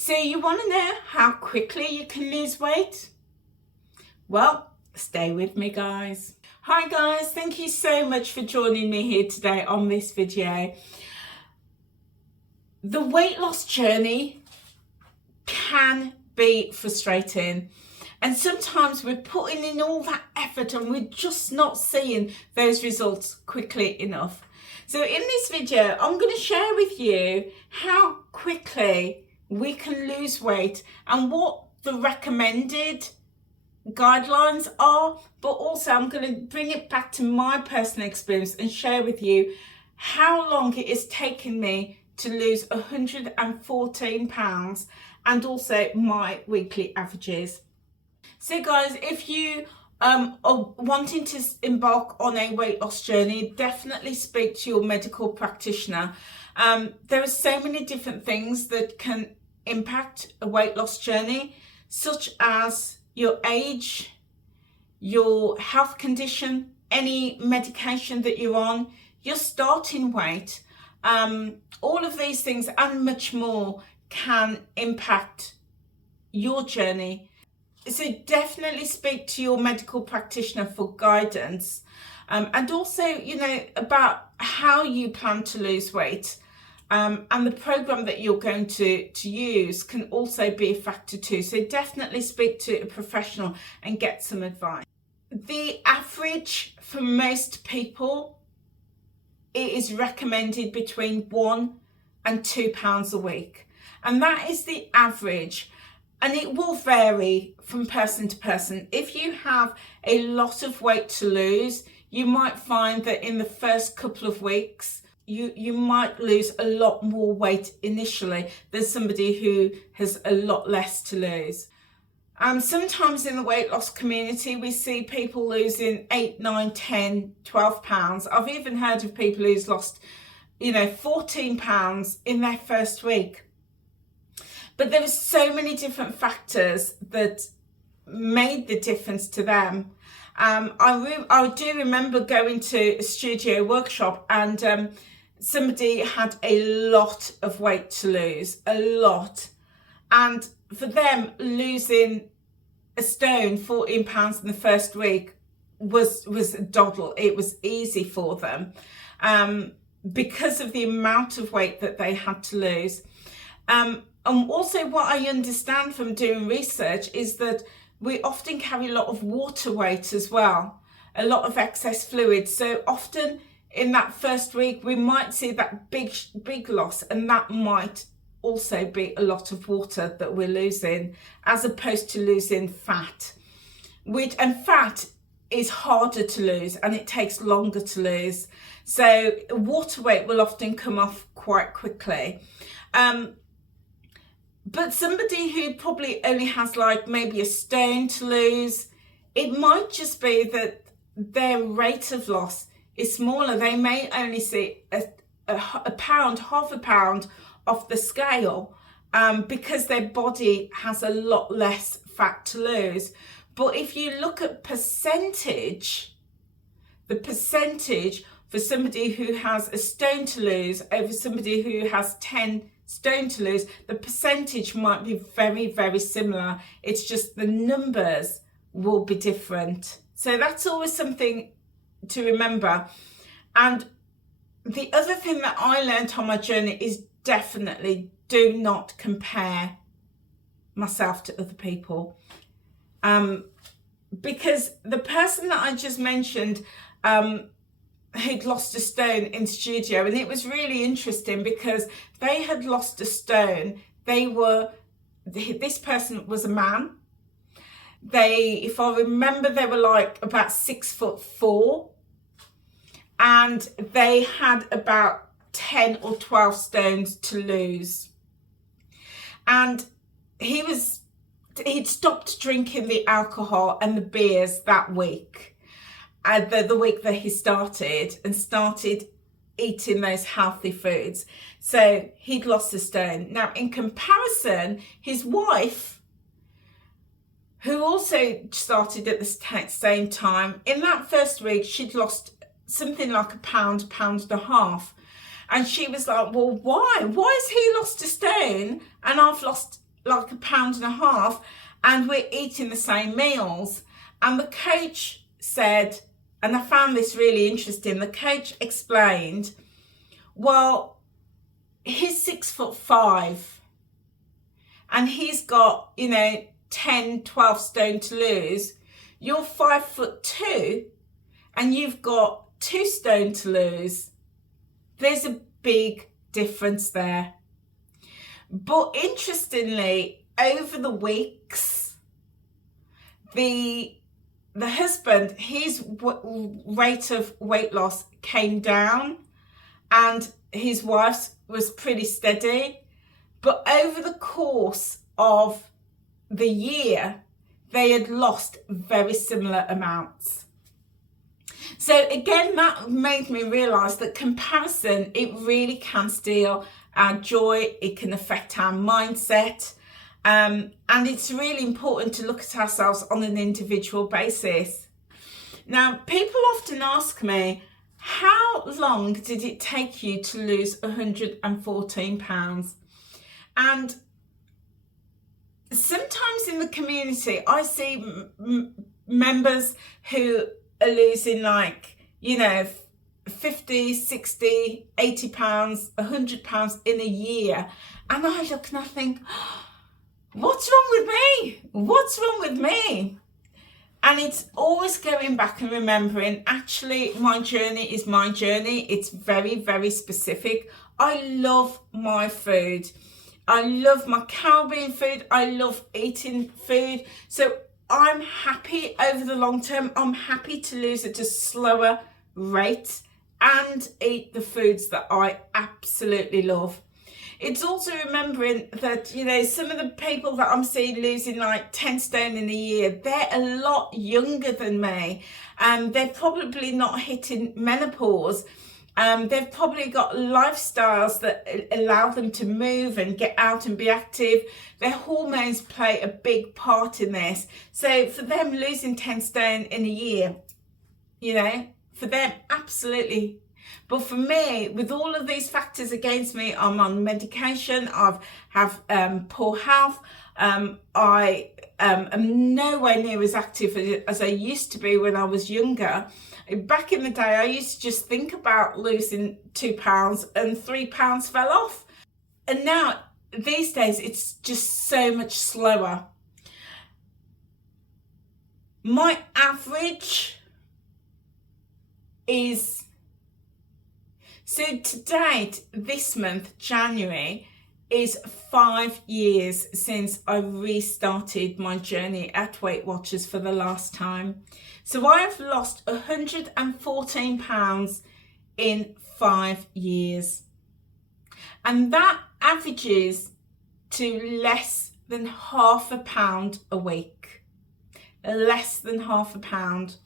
So you want to know how quickly you can lose weight? Well, stay with me, guys. Hi guys, thank you so much for joining me here today on this video. The weight loss journey can be frustrating, and sometimes we're putting in all that effort and we're just not seeing those results quickly enough. So in this video, I'm going to share with you how quickly we can lose weight and what the recommended guidelines are, but also I'm going to bring it back to my personal experience and share with you how long it has taken me to lose 114 pounds and also my weekly averages. So guys, if you are wanting to embark on a weight loss journey, definitely speak to your medical practitioner. There are so many different things that can impact a weight loss journey, such as your age, your health condition, any medication that you're on, your starting weight, all of these things and much more can impact your journey. So definitely speak to your medical practitioner for guidance, and also, about how you plan to lose weight. And the program that you're going to use can also be a factor too. So definitely speak to a professional and get some advice. The average for most people, it is recommended between 1 and 2 pounds a week. And that is the average. And it will vary from person to person. If you have a lot of weight to lose, you might find that in the first couple of weeks, you might lose a lot more weight initially than somebody who has a lot less to lose. Sometimes in the weight loss community, we see people losing 8, 9, 10, 12 pounds. I've even heard of people who's lost, 14 pounds in their first week. But there were so many different factors that made the difference to them. I do remember going to a studio workshop, and somebody had a lot of weight to lose, a lot. And for them, losing a stone, 14 pounds in the first week was a doddle. It was easy for them because of the amount of weight that they had to lose. And also what I understand from doing research is that we often carry a lot of water weight as well, a lot of excess fluid. So often in that first week, we might see that big loss, and that might also be a lot of water that we're losing, as opposed to losing fat. And fat is harder to lose and it takes longer to lose. So water weight will often come off quite quickly. But somebody who probably only has maybe a stone to lose, it might just be that their rate of loss is smaller. They may only see a pound, half a pound off the scale, because their body has a lot less fat to lose. But if you look at percentage, the percentage for somebody who has a stone to lose over somebody who has 10 stone to lose, the percentage might be very, very similar. It's just the numbers will be different. So that's always something to remember. And the other thing that I learned on my journey is definitely do not compare myself to other people. Because the person that I just mentioned, who'd lost a stone in studio, and it was really interesting because they had lost a stone. This person was a man. If I remember, they were about 6'4", and they had about 10 or 12 stones to lose. And he'd stopped drinking the alcohol and the beers that week. The week that he started eating those healthy foods. So he'd lost a stone. Now, in comparison, his wife, who also started at the same time, in that first week, she'd lost something like a pound and a half. And she was like, well, why? Why has he lost a stone and I've lost like £1.50, and we're eating the same meals. And the coach said, and I found this really interesting, the coach explained, well, he's 6'5", and he's got, 10, 12 stone to lose. You're 5'2", and you've got 2 stone to lose. There's a big difference there. But interestingly, over the weeks, the husband, his rate of weight loss came down, and his wife's was pretty steady. But over the course of the year, they had lost very similar amounts. So again, that made me realise that comparison, it really can steal our joy. It can affect our mindset. And it's really important to look at ourselves on an individual basis. Now, people often ask me, how long did it take you to lose 114 pounds? And sometimes in the community, I see members who are losing 50, 60, 80 pounds, 100 pounds in a year. And I look and I think, what's wrong with me? What's wrong with me? And it's always going back and remembering, actually, my journey is my journey. It's very, very specific. I love my food. I love my Caribbean food. I love eating food. So I'm happy over the long term. I'm happy to lose at a slower rate and eat the foods that I absolutely love. It's also remembering that, some of the people that I'm seeing losing 10 stone in a year, they're a lot younger than me. They're probably not hitting menopause. They've probably got lifestyles that allow them to move and get out and be active. Their hormones play a big part in this. So for them, losing 10 stone in a year, for them, absolutely. But for me, with all of these factors against me, I'm on medication, I have poor health, I am nowhere near as active as I used to be when I was younger. Back in the day, I used to just think about losing 2 pounds and 3 pounds fell off. And now, these days, it's just so much slower. My average is... So to date, this month, January, is 5 years since I restarted my journey at Weight Watchers for the last time. So I have lost 114 pounds in 5 years. And that averages to less than £0.5 a week. Less than £0.5.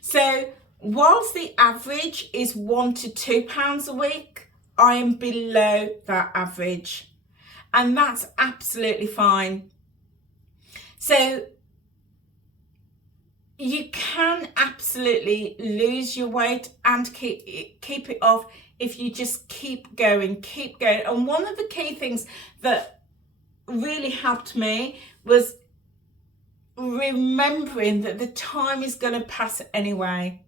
So whilst the average is £1 to £2 a week, I am below that average. And that's absolutely fine. So you can absolutely lose your weight and keep it off if you just keep going. And one of the key things that really helped me was remembering that the time is going to pass anyway.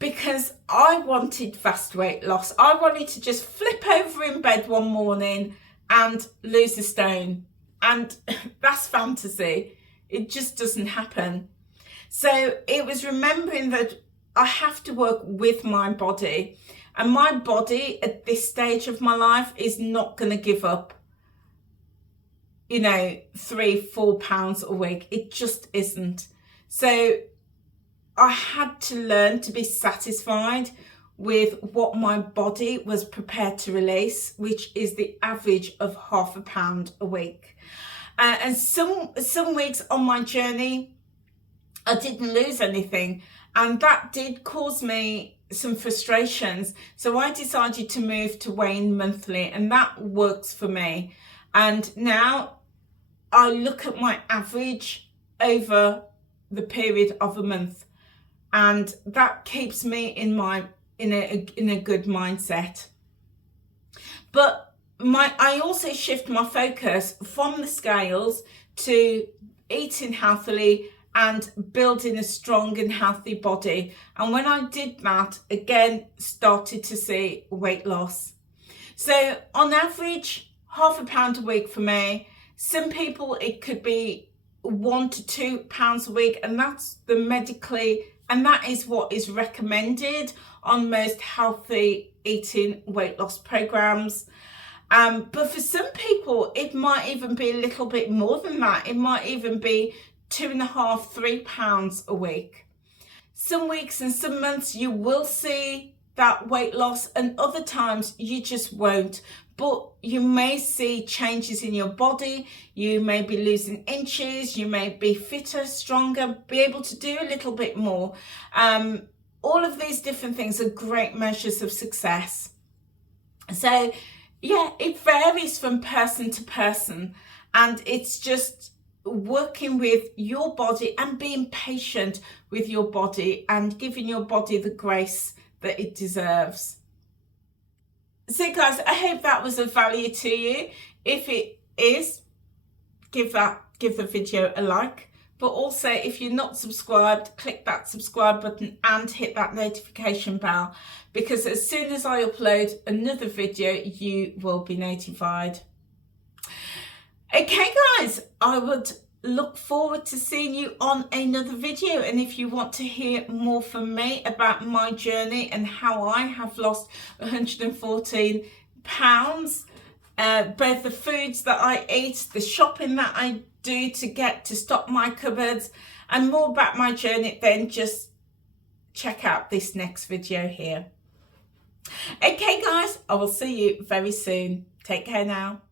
Because I wanted fast weight loss. I wanted to just flip over in bed one morning and lose a stone. And that's fantasy. It just doesn't happen. So it was remembering that I have to work with my body. And my body at this stage of my life is not going to give up, 3-4 pounds a week. It just isn't. So I had to learn to be satisfied with what my body was prepared to release, which is the average of £0.5 a week. And some weeks on my journey, I didn't lose anything, and that did cause me some frustrations. So I decided to move to weighing monthly, and that works for me. And now I look at my average over the period of a month, and that keeps me in a good mindset. But I also shift my focus from the scales to eating healthily and building a strong and healthy body. And when I did that, again, started to see weight loss. So on average, £0.5 pound a week for me. Some people, it could be £1 to £2 a week, and that's the medically, and that is what is recommended on most healthy eating weight loss programs. But for some people, it might even be a little bit more than that. It might even be £2.5 to £3 a week. Some weeks and some months you will see that weight loss, and other times you just won't. But you may see changes in your body. You may be losing inches. You may be fitter, stronger, be able to do a little bit more. All of these different things are great measures of success. So yeah, it varies from person to person, and it's just working with your body and being patient with your body and giving your body the grace that it deserves. So guys, I hope that was of value to you. If it is, give the video a like. But also, if you're not subscribed, click that subscribe button and hit that notification bell, because as soon as I upload another video, you will be notified. Okay guys, I would look forward to seeing you on another video. And if you want to hear more from me about my journey and how I have lost 114 pounds, both the foods that I eat, the shopping that I do to stock my cupboards, and more about my journey, then just check out this next video here. Okay guys, I will see you very soon. Take care now.